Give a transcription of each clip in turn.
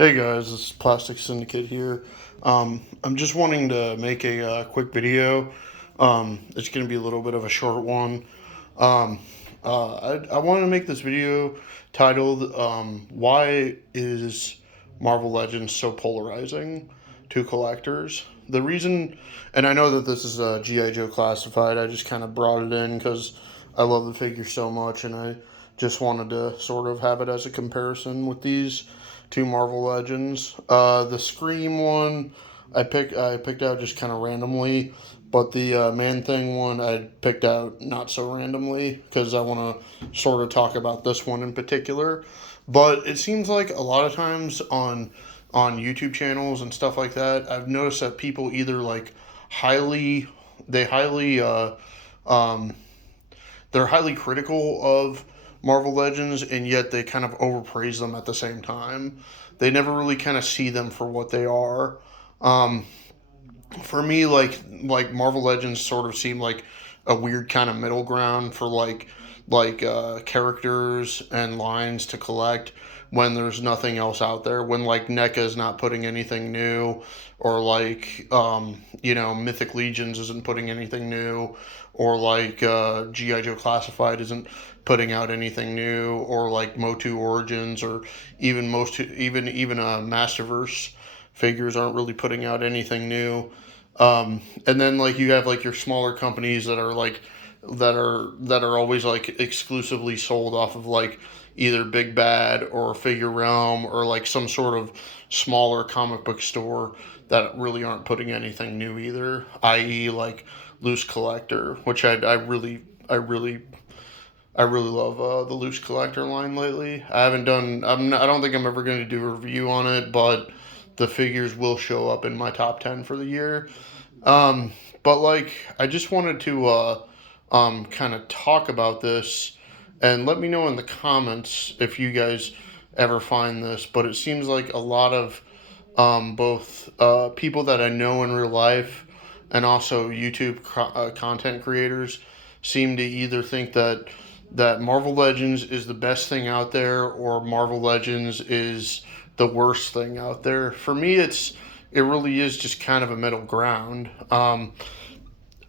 Hey guys, this is Plastic Syndicate here. I'm just wanting to make a quick video. It's going to be a little bit of a short one. Um, I want to make this video titled Why is Marvel Legends so polarizing to collectors? The reason, and I know that this is G.I. Joe Classified, I just kind of brought it in because I love the figure so much and I just wanted to sort of have it as a comparison with these two Marvel Legends. The Scream one I picked out just kind of randomly, but the Man Thing one I picked out not so randomly because I want to sort of talk about this one in particular. But it seems like a lot of times on YouTube channels and stuff like that, I've noticed that people either like highly they highly um, they're highly critical of Marvel Legends, and yet they kind of overpraise them at the same time. They never really kind of see them for what they are. Um, for me, like Marvel Legends sort of seem like a weird kind of middle ground for characters and lines to collect when there's nothing else out there. When like NECA is not putting anything new, or Mythic Legions isn't putting anything new, or like GI Joe Classified isn't putting out anything new, or like Motu Origins, or even Masterverse figures aren't really putting out anything new. And then like you have like your smaller companies that are always like exclusively sold off of like either Big Bad or Figure Realm or like some sort of smaller comic book store that really aren't putting anything new either, i.e. like Loose Collector, which I really love the Loose Collector line lately. I don't think I'm ever going to do a review on it, but the figures will show up in my top 10 for the year. Um, but like, I just wanted to kind of talk about this, and let me know in the comments if you guys ever find this. But it seems like a lot of both people that I know in real life and also content creators seem to either think that Marvel Legends is the best thing out there, or Marvel Legends is the worst thing out there. For me, it really is just kind of a middle ground.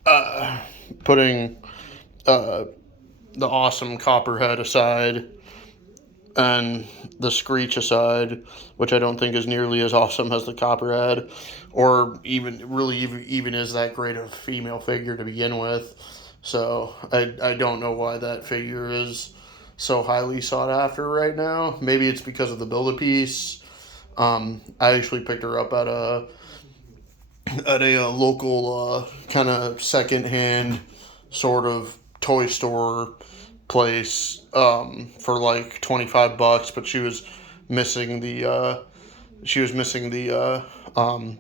Uh, Putting uh, the awesome Copperhead aside and the Screech aside, which I don't think is nearly as awesome as the Copperhead, or even is that great of a female figure to begin with. So I don't know why that figure is so highly sought after right now. Maybe it's because of the build a piece. I actually picked her up at a local kind of second hand sort of toy store place for like $25, but she was missing the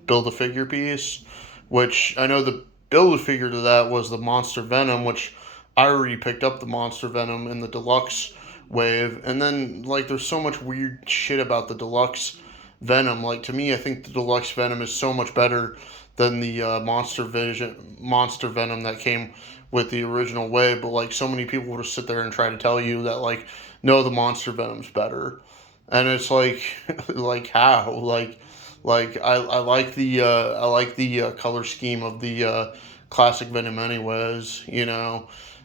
build a figure piece, which I know the build a figure to that was the Monster Venom, which I already picked up the Monster Venom in the deluxe wave, and then like there's so much weird shit about the deluxe Venom. Like to me, I think the deluxe Venom is so much better than the Monster Venom that came with the original wave. But like so many people will just sit there and try to tell you that like no, the Monster Venom's better, and it's like like how I like the color scheme of the classic Venom anyways.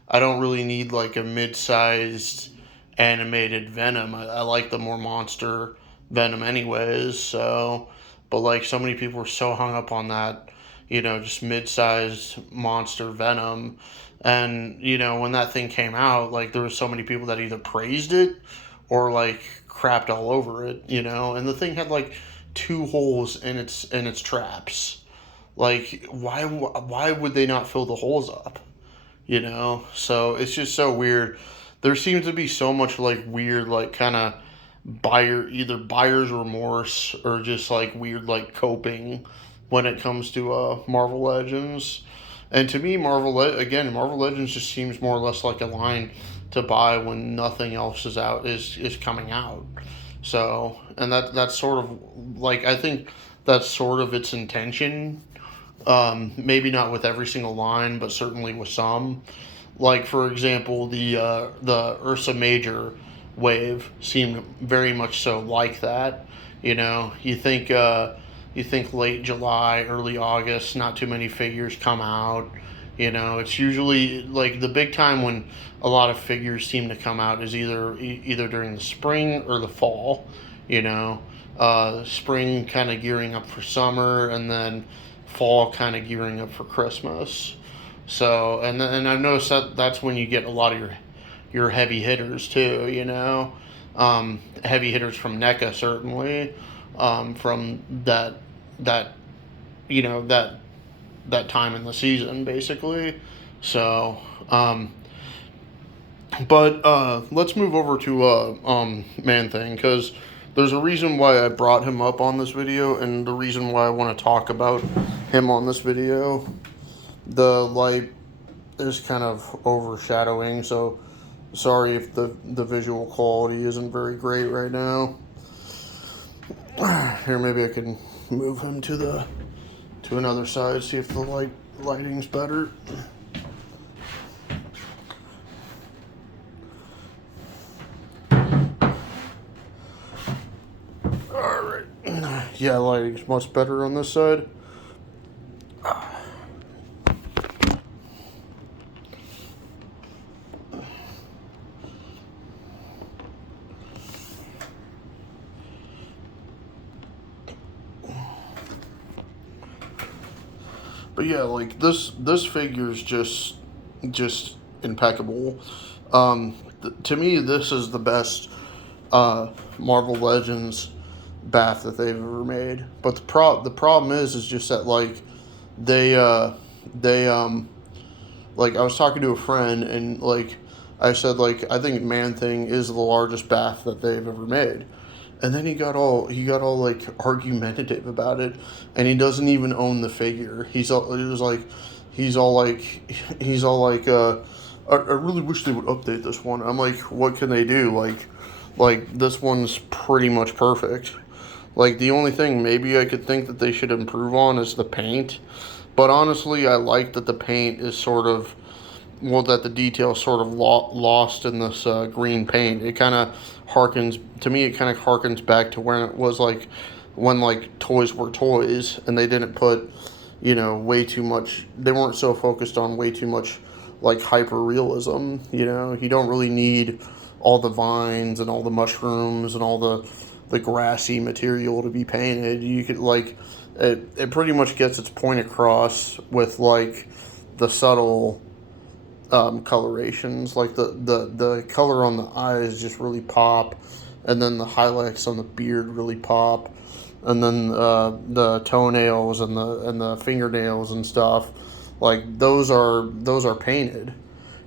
I don't really need like a mid-sized animated Venom. I like the more monster Venom anyways. So, but like so many people were so hung up on that, just mid-sized monster Venom. And when that thing came out, like there was so many people that either praised it or like crapped all over it. And the thing had like two holes in its traps. Like why would they not fill the holes up? So it's just so weird. There seems to be so much like weird like kind of either buyer's remorse or just like weird like coping when it comes to Marvel Legends. And to me, Marvel Legends just seems more or less like a line to buy when nothing else is coming out. So, and that's sort of like I think that's sort of its intention. Maybe not with every single line, but certainly with some. Like for example, the Ursa Major wave seemed very much so like that. You think late July, early August, not too many figures come out. It's usually like the big time when a lot of figures seem to come out is either during the spring or the fall. You know, Spring kind of gearing up for summer, and then fall kind of gearing up for Christmas. So, and I've noticed that that's when you get a lot of your heavy hitters too. Heavy hitters from NECA certainly, from that that time in the season basically. So, but let's move over to Man Thing, because there's a reason why I brought him up on this video, and the reason why I want to talk about him on this video. The light is kind of overshadowing, so sorry if the visual quality isn't very great right now. Here, maybe I can move him to another side, see if the lighting's better. All right. Yeah, lighting's much better on this side. But yeah, like this figure's just impeccable. To me, this is the best Marvel Legends bath that they've ever made. But the problem is just that like they like I was talking to a friend, and like I said, like I think Man Thing is the largest bath that they've ever made. And then he got all like argumentative about it, and he doesn't even own the figure. He's all like I really wish they would update this one. I'm like, what can they do? Like this one's pretty much perfect. Like the only thing maybe I could think that they should improve on is the paint. But honestly, I like that the paint is sort of, well, that the detail sort of lost in this green paint. It kind of harkens to me. It kind of harkens back to when it was like when like toys were toys, and they didn't put way too much. They weren't so focused on way too much like hyper realism. You don't really need all the vines and all the mushrooms and all the grassy material to be painted. You could like it pretty much gets its point across with like the subtle colorations. Like the color on the eyes just really pop, and then the highlights on the beard really pop, and then the toenails and the fingernails and stuff, like those are painted.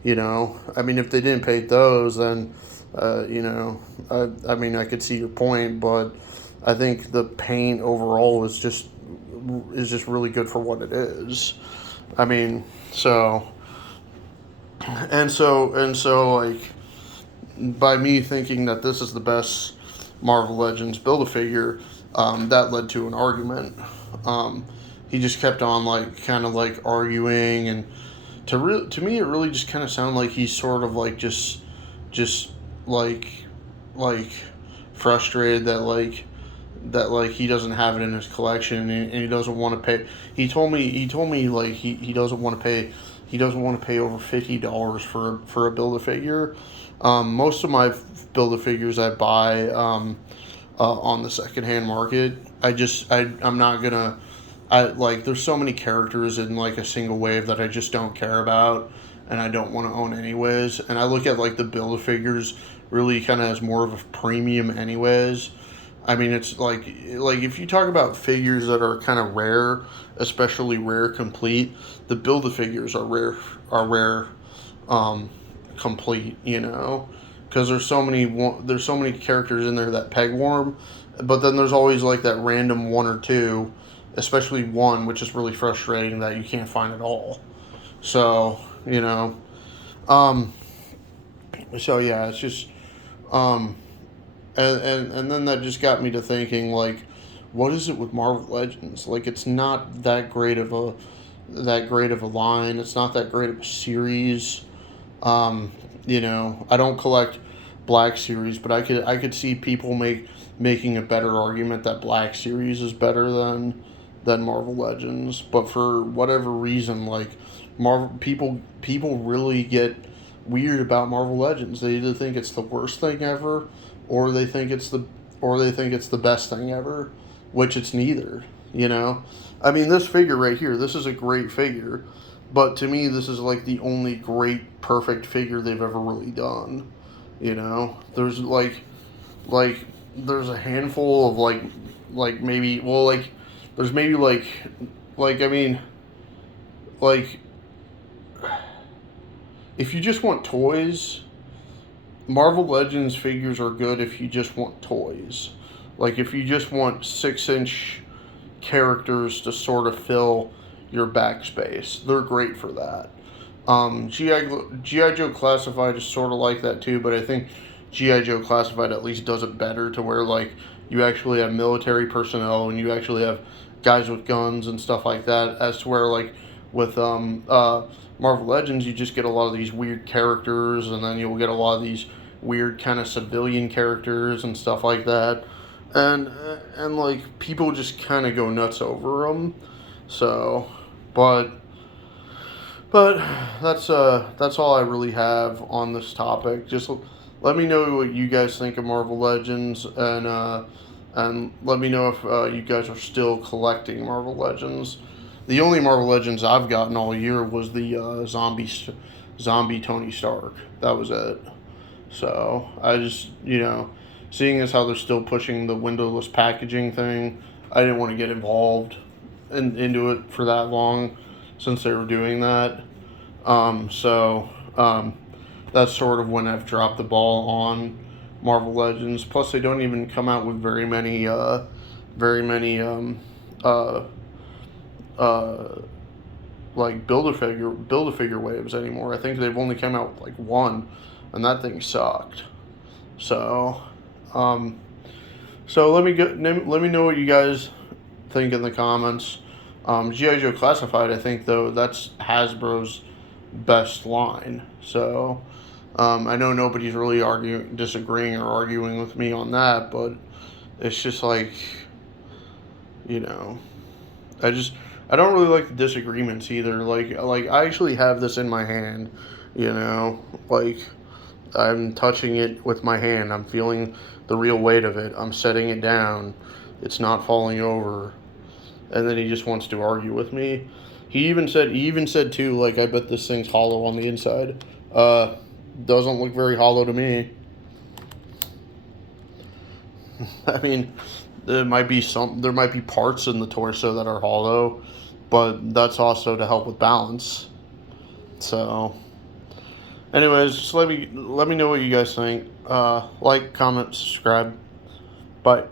I mean, if they didn't paint those, then I mean, I could see your point, but I think the paint overall is just really good for what it is. I mean, so like, by me thinking that this is the best Marvel Legends Build-A-Figure, that led to an argument. He just kept on like kind of like arguing, and to me it really just kind of sounded like he's sort of like just like frustrated that he doesn't have it in his collection, and he doesn't want to pay. He told me like he doesn't want to pay. He doesn't want to pay over $50 for a Build-A-Figure. Most of my Build-A-Figures I buy on the secondhand market. I'm not gonna. There's so many characters in like a single wave that I just don't care about, and I don't want to own anyways. And I look at like the Build-A-Figures really kind of as more of a premium anyways. I mean, it's like if you talk about figures that are kind of rare, especially rare complete, the Build-A-Figures are rare complete, because there's so many characters in there that peg warm, but then there's always like that random one or two, especially one, which is really frustrating that you can't find at all. So so yeah, it's just and then that just got me to thinking, like, what is it with Marvel Legends? Like, it's not that great of a line. It's not that great of a series. I don't collect Black Series, but I could see people making a better argument that Black Series is better than Marvel Legends. But for whatever reason, like Marvel people really get weird about Marvel Legends. They either think it's the worst thing ever, or they think it's the best thing ever, which it's neither. You know, I mean, this figure right here, this is a great figure, but to me, this is like the only great perfect figure they've ever really done. You know, there's like there's a handful of like maybe well like there's maybe like I mean like if you just want toys, Marvel Legends figures are good if you just want toys. Like if you just want 6-inch characters to sort of fill your backspace, they're great for that. GI Joe Classified is sort of like that too, but I think GI Joe Classified at least does it better to where like you actually have military personnel and you actually have guys with guns and stuff like that. As to where like with Marvel Legends, you just get a lot of these weird characters, and then you'll get a lot of these weird kind of civilian characters and stuff like that, and like people just kind of go nuts over them. So, but that's all I really have on this topic. Just let me know what you guys think of Marvel Legends, and let me know if you guys are still collecting Marvel Legends. The only Marvel Legends I've gotten all year was the zombie Tony Stark. That was it. So I just, seeing as how they're still pushing the windowless packaging thing, I didn't want to get involved into it for that long since they were doing that. That's sort of when I've dropped the ball on Marvel Legends. Plus, they don't even come out with very many like build a figure waves anymore. I think they've only come out with like one, and that thing sucked. So, let me know what you guys think in the comments. GI Joe Classified, I think though that's Hasbro's best line. So, I know nobody's really disagreeing or arguing with me on that, but it's just like, I don't really like the disagreements either. Like I actually have this in my hand, like I'm touching it with my hand. I'm feeling the real weight of it. I'm setting it down. It's not falling over. And then he just wants to argue with me. He even said too, like, I bet this thing's hollow on the inside. Doesn't look very hollow to me. I mean, there might be parts in the torso that are hollow, but that's also to help with balance. So, anyways, just let me know what you guys think. Like, comment, subscribe. Bye.